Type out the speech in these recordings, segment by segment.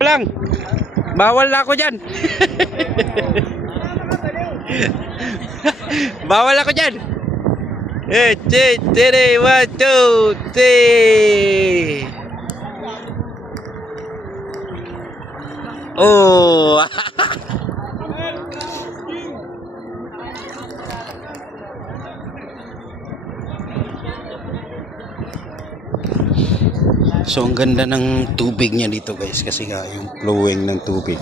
Lang. Bawal na ako dyan. Bawal ako dyan. 1, 2, 3. Oh. So ang ganda ng tubig niya dito guys, kasi nga yung flowing ng tubig.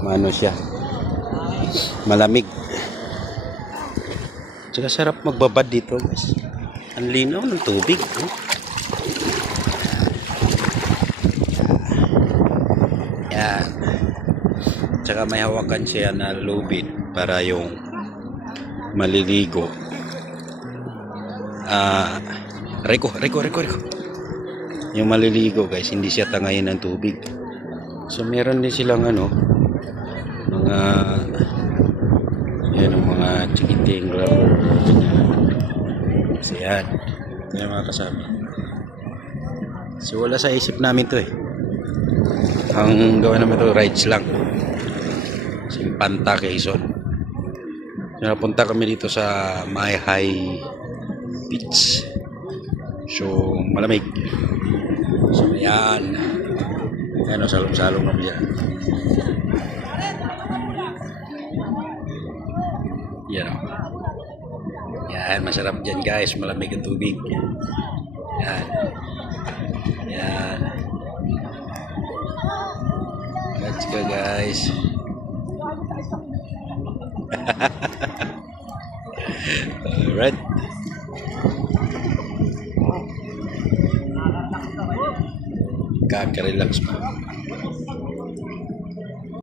Ano siya? Malamig. Tsaka sarap magbabad dito guys. Ang linaw ng tubig. Yan. Tsaka may hawakan siya na lubid para yung maliligo. Reko. Yung maliligo guys, hindi siya tangayin ng tubig. So meron din silang mga chikiting rubber. Kasi yan. Ito yung mga kasama. So wala sa isip namin to eh. Ang gawin naman to, rides lang. Simpanta, Quezon. So napunta kami dito sa Mayhay Beach. So malamig. So yan. Yan o, salong-salong naman yan. Yan o. Yan, masarap dyan guys. Malamig ang tubig. Yan. Yan. Let's go guys. Alright. Kaka-relax mo.